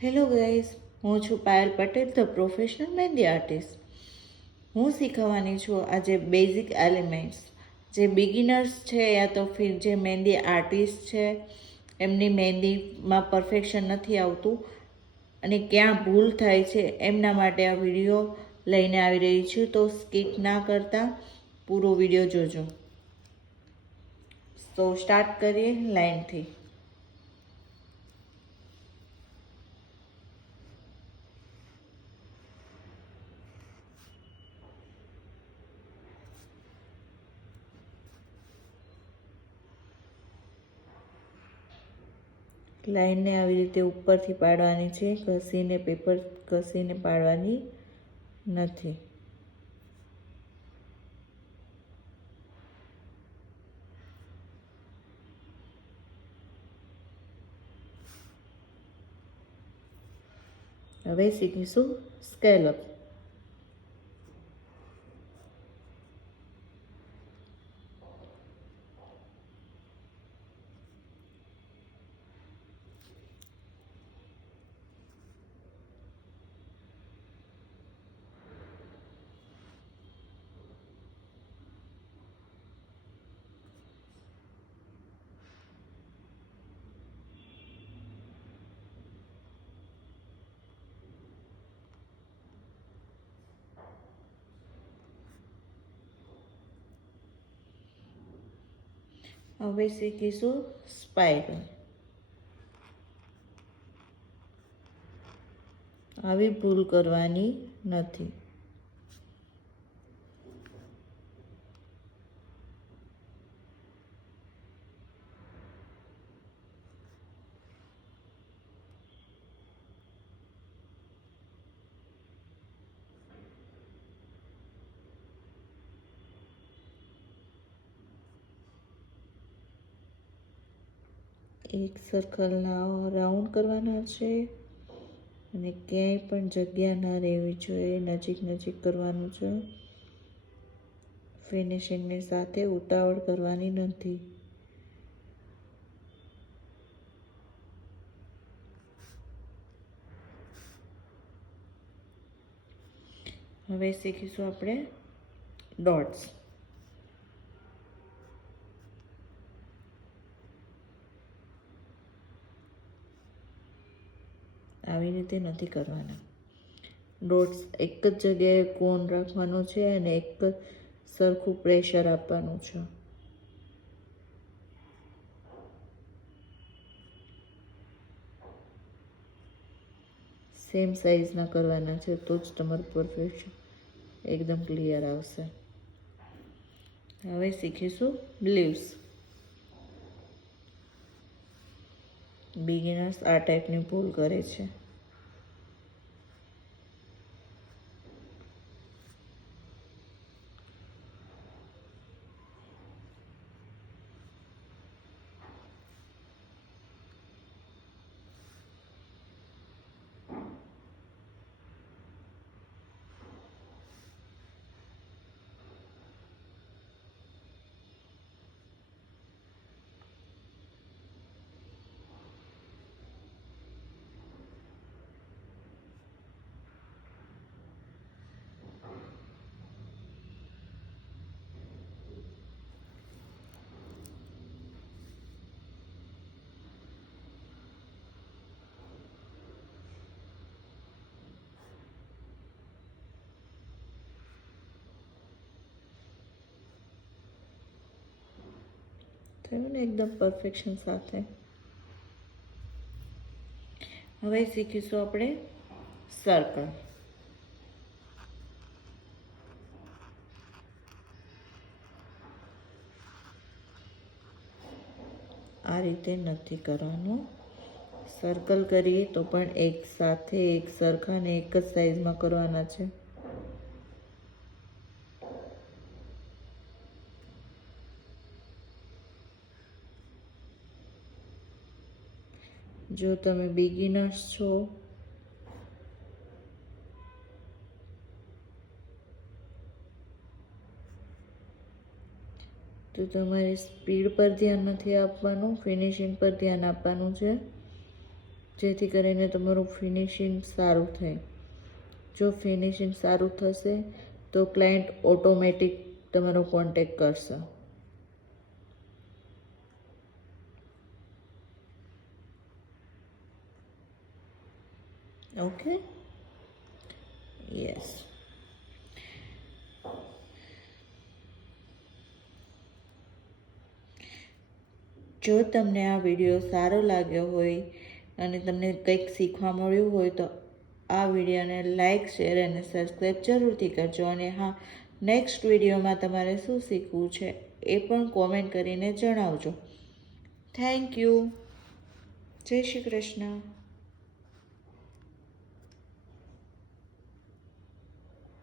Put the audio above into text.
Hello guys, હું છું Payal Patel, the professional mehndi artist. હું શીખવવાની છું આજે બેઝિક એલિમેન્ટ્સ. જે બિગિનર્સ છે યા તો ફિર જે મહેંદી આર્ટિસ્ટ છે, એમની મહેંદીમાં પરફેક્શન નથી આવતું અને ક્યાં ભૂલ થાય છે એમના માટે આ વિડીયો લઈને આવી રહી છું. તો સ્કીપ ના કરતા પૂરો વિડીયો જોજો. તો સ્ટાર્ટ કરીએ લાઈનથી. લાઈનને આવી રીતે ઉપરથી પાડવાની છે, ઘસીને પેપર ઘસીને પાડવાની નથી. હવે શીખીશું સ્કેલઅપ. હવે શીખીશું સ્પાઇરલ. આવી ભૂલ કરવાની નથી. એક સર્કલના રાઉન્ડ કરવાના છે અને ક્યાંય પણ જગ્યા ના રહેવી જોઈએ. નજીક નજીક કરવાનું છે. ફિનિશિંગની સાથે ઉતાવળ કરવાની નથી. હવે શીખીશું આપણે ડોટ્સ. આવી રીતે નથી કરવાના. ડોટ્સ એક જ જગ્યાએ કોણ રાખવાનું છે અને એક જ સરખું પ્રેશર આપવાનું છે. સેમ સાઇઝના કરવાના છે, તો જ તમારું પરફેક્શન એકદમ ક્લિયર આવશે. હવે શીખીશું લીવ્સ. બિગિનર્સ આ ટાઈપની ભૂલ કરે છે. થયું ને એકદમ પરફેક્શન સાથે. હવે શીખીશું આપણે સર્કલ. આ રીતે નથી કરવાનું. સર્કલ કરીએ તો પણ એક સાથે એક સરખા ને એક જ સાઈઝમાં કરવાના છે. જો તમે બિગિનર્સ છો તો તમારે સ્પીડ પર ધ્યાન નથી આપવાનું, ફિનિશિંગ પર ધ્યાન આપવાનું છે. જેથી કરીને તમારું ફિનિશિંગ સારું થાય. જો ફિનિશિંગ સારું થશે તો ક્લાયન્ટ ઓટોમેટિક તમારો કોન્ટેક્ટ કરશે. Okay, yes. જો તમને આ વિડીયો સારો લાગ્યો હોય અને તમને કંઈક શીખવા મળ્યું હોય તો આ વિડીયોને લાઈક, શેર અને સબસ્ક્રાઈબ જરૂરથી કરજો. અને હા, નેક્સ્ટ વિડીયોમાં તમારે શું શીખવું છે એ પણ કોમેન્ટ કરીને જણાવજો. Thank you. જય શ્રી કૃષ્ણ.